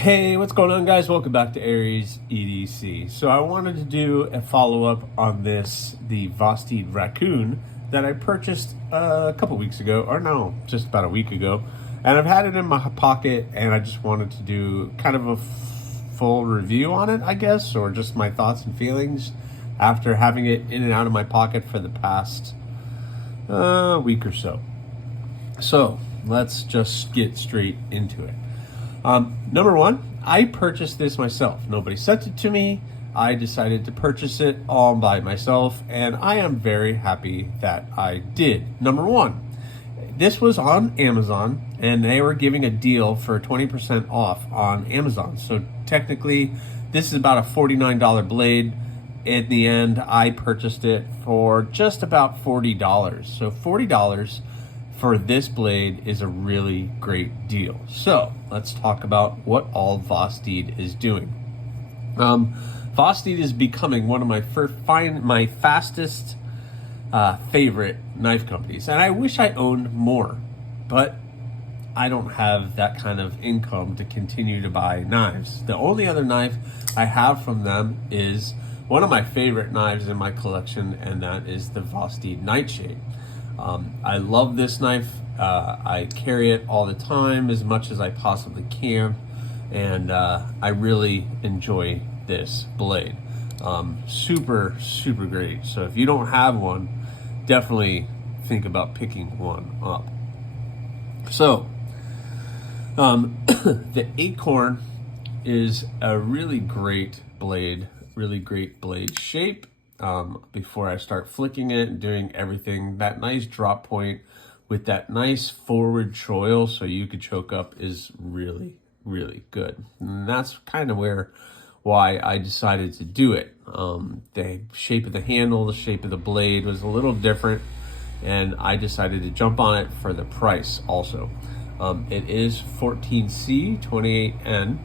Hey, what's going on, guys? Welcome back to Aries EDC. So I wanted to do a follow-up on the Vosteed raccoon that I purchased a couple weeks ago, or no, just about a week ago. And I've had it in my pocket, and I just wanted to do kind of a full review on it, I guess, or just my thoughts and feelings after having it in and out of my pocket for the past week or so. So let's just get straight into it. Number one, I purchased this myself. Nobody sent it to me. I decided to purchase it all by myself, and I am very happy that I did. Number one, this was on Amazon, and they were giving a deal for 20% off on Amazon. So technically, this is about a $49 blade. In the end, I purchased it for just about $40. So $40 for this blade is a really great deal. So let's talk about what all Vosteed is doing. Vosteed is becoming one of my fastest favorite knife companies, and I wish I owned more, but I don't have that kind of income to continue to buy knives. The only other knife I have from them is one of my favorite knives in my collection, and that is the Vosteed Nightshade. I love this knife. I carry it all the time as much as I possibly can, and I really enjoy this blade. Super great. So if you don't have one, definitely think about picking one up. So the Acorn is a really great blade shape. Before I start flicking it and doing everything, that nice drop point with that nice forward choil so you could choke up is really good. And that's kind of why I decided to do it. The shape of the handle, the shape of the blade was a little different, and I decided to jump on it for the price also. It is 14C 28N,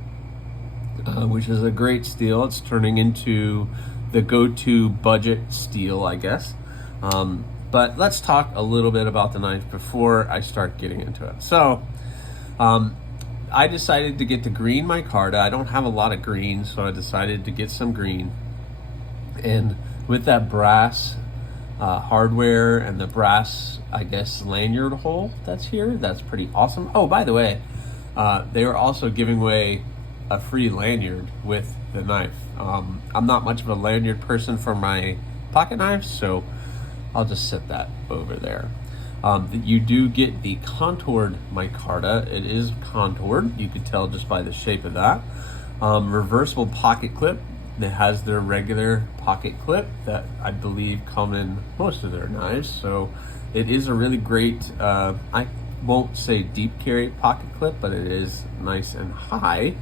which is a great steel. It's turning into the go-to budget steel, I guess. But let's talk a little bit about the knife before I start getting into it. So I decided to get the green micarta. I don't have a lot of green, so I decided to get some green. And with that brass hardware and the brass, I guess, lanyard hole that's here, that's pretty awesome. Oh, by the way, they were also giving away a free lanyard with the knife. I'm not much of a lanyard person for my pocket knives, so I'll just set that over there. You do get the contoured micarta. It is contoured. You could tell just by the shape of that. Reversible pocket clip. It has their regular pocket clip that I believe come in most of their knives. So it is a really great, I won't say deep carry pocket clip, but it is nice and high.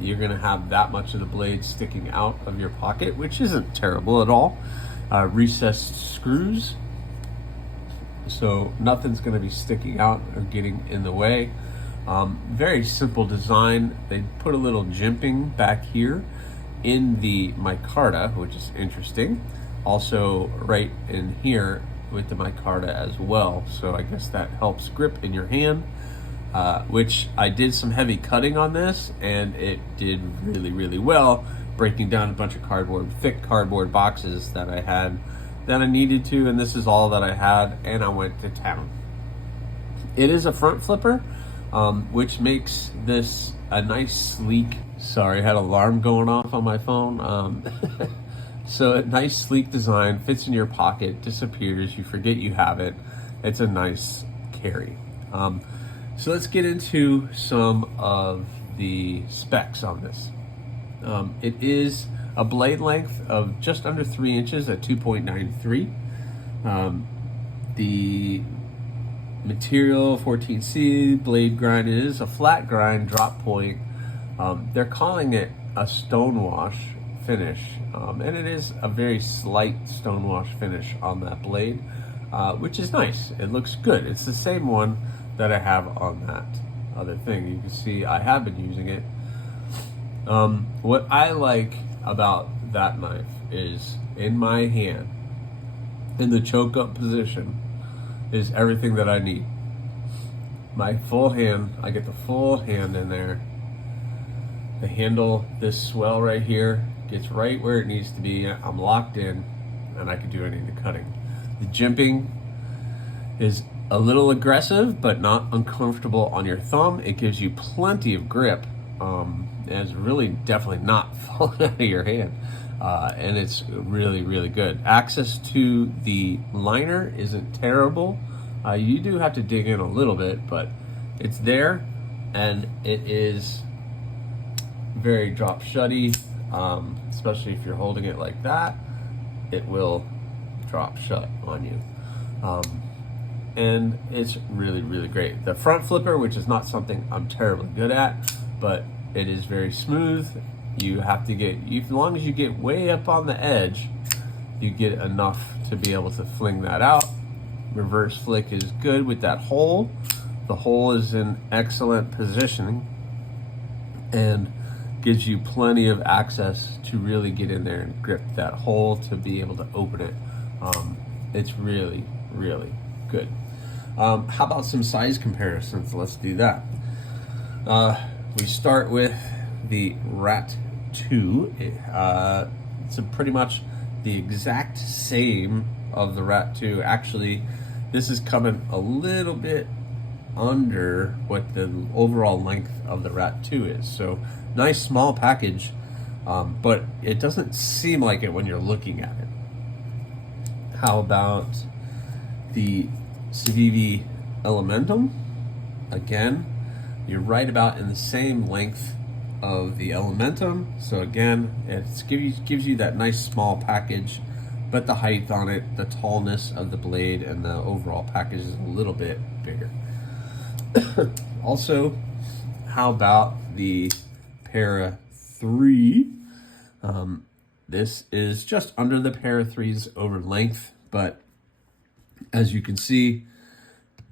You're going to have that much of the blade sticking out of your pocket, which isn't terrible at all. Recessed screws, so nothing's going to be sticking out or getting in the way. Very simple design. They put a little jimping back here in the micarta, which is interesting. Also right in here with the micarta as well, so I guess that helps grip in your hand. Which I did some heavy cutting on this, and it did really well, breaking down a bunch of thick cardboard boxes that I had that I needed to, and this is all that I had, and I went to town. It is a front flipper, which makes this a nice sleek, sorry, I had an alarm going off on my phone. So a nice sleek design, fits in your pocket, disappears, you forget you have it. It's a nice carry. So let's get into some of the specs on this. It is a blade length of just under 3 inches at 2.93. The material 14C blade grind is a flat grind drop point. They're calling it a stonewash finish, and it is a very slight stonewash finish on that blade, which is nice. It looks good. It's the same one that I have on that other thing. You can see I have been using it. What I like about that knife is in my hand, in the choke up position, is everything that I need. My full hand, I get the full hand in there, The handle, this swell right here, gets right where it needs to be. I'm locked in, and I can do any of the cutting. The jimping is a little aggressive, but not uncomfortable on your thumb. It gives you plenty of grip. And it's really definitely not falling out of your hand. And it's really, really good. Access to the liner isn't terrible. You do have to dig in a little bit, but it's there, and it is very drop shutty, especially if you're holding it like that. It will drop shut on you. And it's really, really great. The front flipper, which is not something I'm terribly good at, but it is very smooth. You have to get, as long as you get way up on the edge, you get enough to be able to fling that out. Reverse flick is good with that hole. The hole is in excellent positioning and gives you plenty of access to really get in there and grip that hole to be able to open it. It's really, really good. How about some size comparisons? Let's do that. We start with the Rat 2. It's pretty much the exact same of the Rat 2. Actually, this is coming a little bit under what the overall length of the Rat 2 is. So nice small package, but it doesn't seem like it when you're looking at it. How about the Civivi Elementum? Again, you're right about in the same length of the Elementum. So again, it gives you that nice small package, but the height on it, the tallness of the blade, and the overall package is a little bit bigger. Also, how about the Para 3? This is just under the Para 3's over length, but as you can see,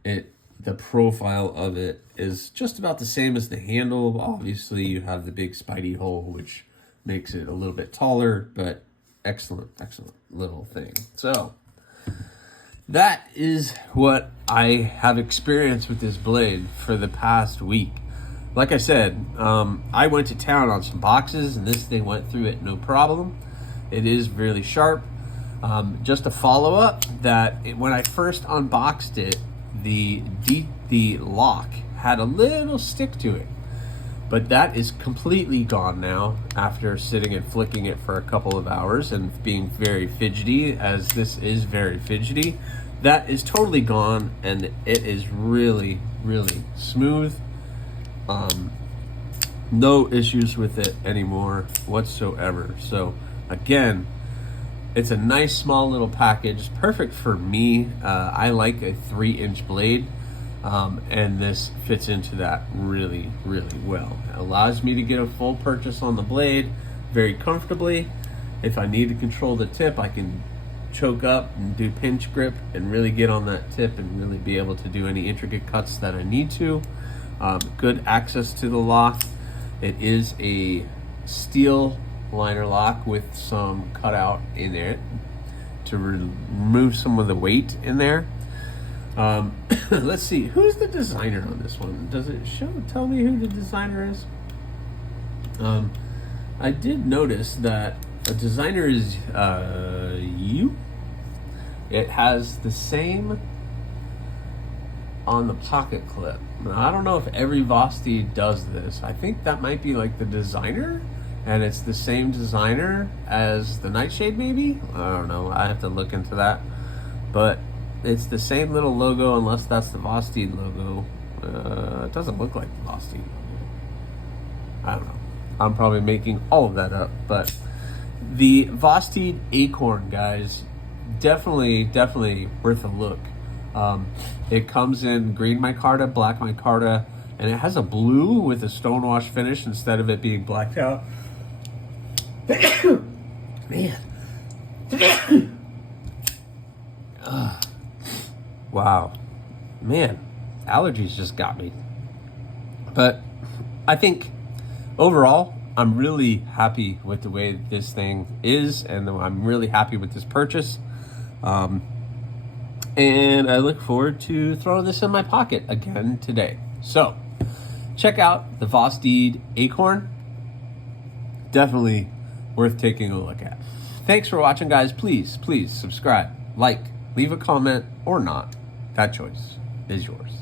the profile of it is just about the same as the handle. Obviously, you have the big spidey hole, which makes it a little bit taller, but excellent little thing. So that is what I have experienced with this blade for the past week. Like I said, I went to town on some boxes, and this thing went through it no problem. It is really sharp. Just a follow-up that when I first unboxed it, the lock had a little stick to it, but that is completely gone now after sitting and flicking it for a couple of hours and being very fidgety, as this is very fidgety. That is totally gone, and it is really, really smooth. No issues with it anymore whatsoever. So again, it's a nice small little package, perfect for me. I like a 3-inch blade, and this fits into that really, really well. It allows me to get a full purchase on the blade very comfortably. If I need to control the tip, I can choke up and do pinch grip and really get on that tip and really be able to do any intricate cuts that I need to. Good access to the lock. It is a steel liner lock with some cutout in there to remove some of the weight in there. Let's see, who's the designer on this one? Does it tell me who the designer is? I did notice that the designer is you. It has the same on the pocket clip. Now, I don't know if every Vosteed does this. I think that might be like the designer, and it's the same designer as the Nightshade, maybe? I don't know. I have to look into that. But it's the same little logo, unless that's the Vosteed logo. It doesn't look like the Vosteed logo. I don't know. I'm probably making all of that up. But the Vosteed Acorn, guys, definitely worth a look. It comes in green micarta, black micarta, and it has a blue with a stonewash finish instead of it being blacked out. Man. Wow. Man, allergies just got me. But I think overall, I'm really happy with the way this thing is, and I'm really happy with this purchase. And I look forward to throwing this in my pocket again today. So, check out the Vosteed Acorn. definitely worth taking a look at. Thanks for watching, guys. Please subscribe, like, leave a comment, or not. That choice is yours.